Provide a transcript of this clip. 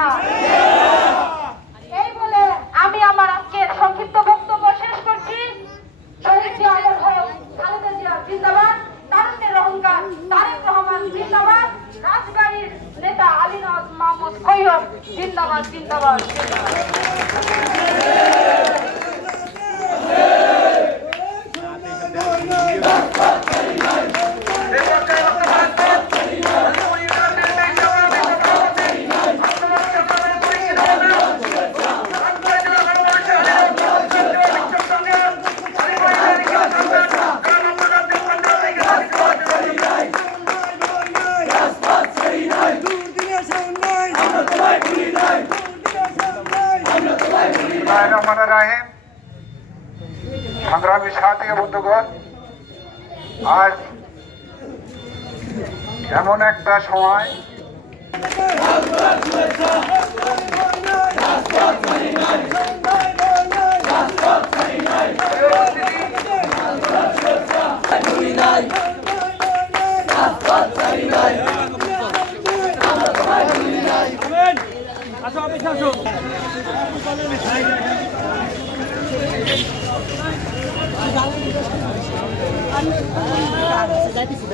না? এই বলে আমি আমার আজকের সংক্ষিপ্ত বক্তব্য শেষ করছি। শহীদ জিয়া অমর হোক, খালেদা জিয়া জিন্দাবাদ, তারুণ্যের অহংকার তারেক রহমান জিন্দাবাদ, রাজবাড়ির নেতা আলীনওয়াজ মাহমুদ খৈয়ম জিন্দাবাদ জিন্দাবাদ সংগ্রামী সাথী বন্ধুগণ, আজ এমন একটা সময় যাইতেছি